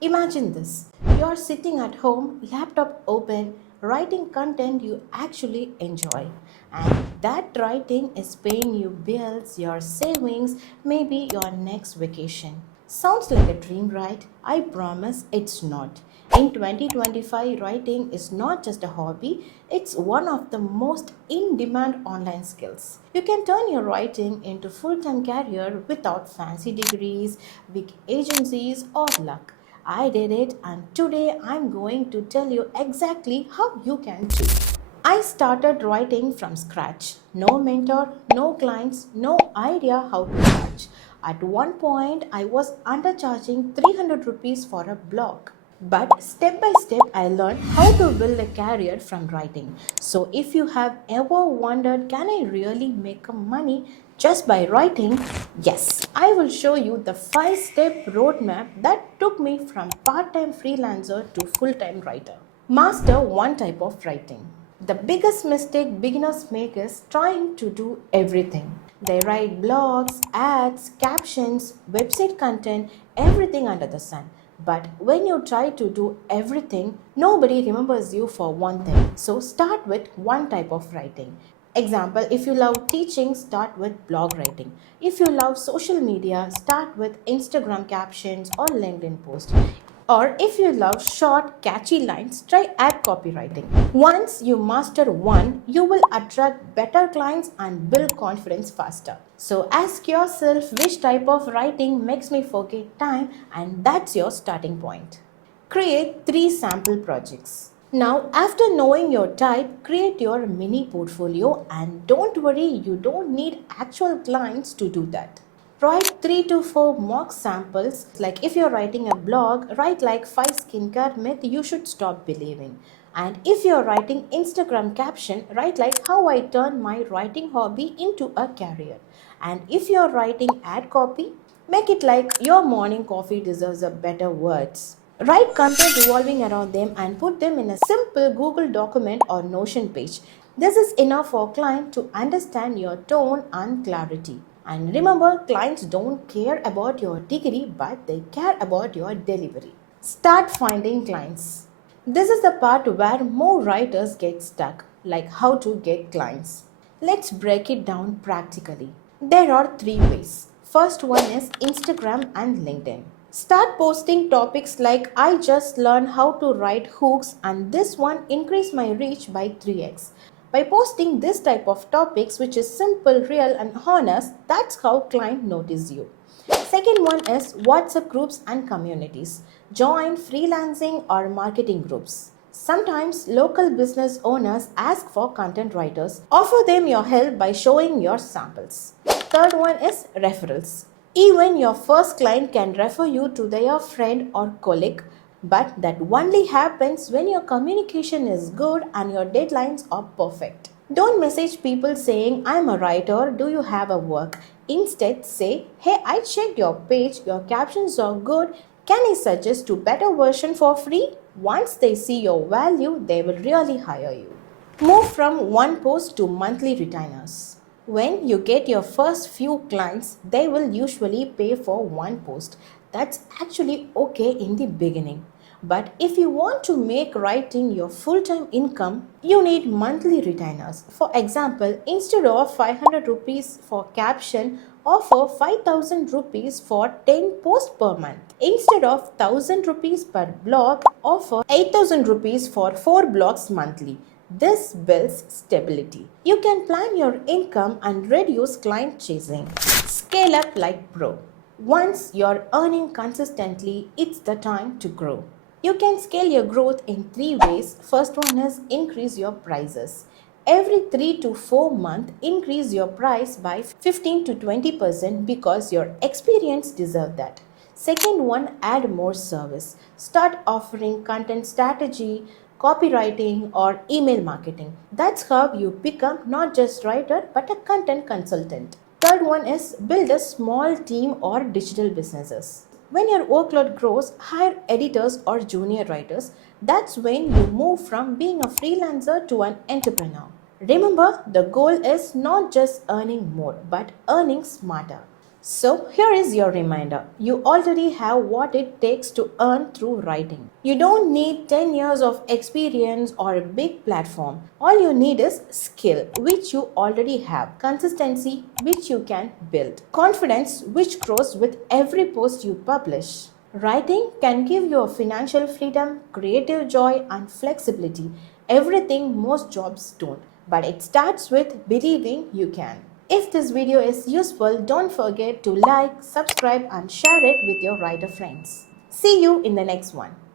Imagine this. You're sitting at home, laptop open, writing content you actually enjoy. And that writing is paying you bills, your savings, maybe your next vacation. Sounds like a dream, right? I promise it's not. In 2025, writing is not just a hobby, it's one of the most in demand online skills. You can turn your writing into full-time career without fancy degrees, big agencies or luck. I did it and today I'm going to tell you exactly how you can too. I started writing from scratch. No mentor, no clients, no idea how to charge. At one point, I was undercharging 300 rupees for a blog. But step by step, I learned how to build a career from writing. So, if you have ever wondered, can I really make money just by writing? Yes, I will show you the 5-step roadmap that took me from part time freelancer to full time writer. Master one type of writing. The biggest mistake beginners make is trying to do everything. They write blogs, ads, captions, website content, everything under the sun. But when you try to do everything, nobody remembers you for one thing. So start with one type of writing. Example, if you love teaching, start with blog writing. If you love social media, start with Instagram captions or LinkedIn posts. Or if you love short, catchy lines, try ad copywriting. Once you master one, you will attract better clients and build confidence faster. So ask yourself which type of writing makes me forget time, and that's your starting point. Create 3 sample projects. Now, after knowing your type, create your mini portfolio and don't worry, you don't need actual clients to do that. Write 3 to 4 mock samples. Like if you're writing a blog, write like 5 skincare myth you should stop believing. And if you're writing Instagram caption, write like how I turn my writing hobby into a career. And if you're writing ad copy, make it like your morning coffee deserves a better words. Write content revolving around them and put them in a simple Google document or Notion page. This is enough for client to understand your tone and clarity. And remember, clients don't care about your degree, but they care about your delivery. Start finding clients. This is the part where more writers get stuck, like how to get clients. Let's break it down practically. There are 3 ways. First one is Instagram and LinkedIn. Start posting topics like I just learned how to write hooks and this one increased my reach by 3x. By posting this type of topics which is simple, real and honest, that's how client notice you. Second one is WhatsApp groups and communities. Join freelancing or marketing groups. Sometimes local business owners ask for content writers. Offer them your help by showing your samples. Third one is referrals. Even your first client can refer you to their friend or colleague, but that only happens when your communication is good and your deadlines are perfect. Don't message people saying, I'm a writer, do you have a work? Instead, say, hey, I checked your page, your captions are good. Can I suggest to better version for free? Once they see your value, they will really hire you. Move from one post to monthly retainers. When you get your first few clients, they will usually pay for one post. That's actually okay in the beginning. But if you want to make writing your full-time income, you need monthly retainers. For example, instead of 500 rupees for caption, offer 5000 rupees for 10 posts per month. Instead of 1000 rupees per blog, offer 8000 rupees for 4 blogs monthly. This builds stability. You can plan your income and reduce client chasing. Scale up like pro. Once you're earning consistently, it's the time to grow. You can scale your growth in 3 ways. First one is increase your prices. Every 3 to 4 months, increase your price by 15 to 20% because your experience deserves that. Second one, add more service. Start offering content strategy, copywriting or email marketing. That's how you become not just writer but a content consultant. Third one is build a small team or digital businesses. When your workload grows, hire editors or junior writers. That's when you move from being a freelancer to an entrepreneur. Remember, the goal is not just earning more but earning smarter. So, here is your reminder. You already have what it takes to earn through writing. You don't need 10 years of experience or a big platform. All you need is skill, which you already have, consistency, which you can build, confidence, which grows with every post you publish. Writing can give you a financial freedom, creative joy, and flexibility, everything most jobs don't. But it starts with believing you can. If this video is useful, don't forget to like, subscribe, and share it with your writer friends. See you in the next one.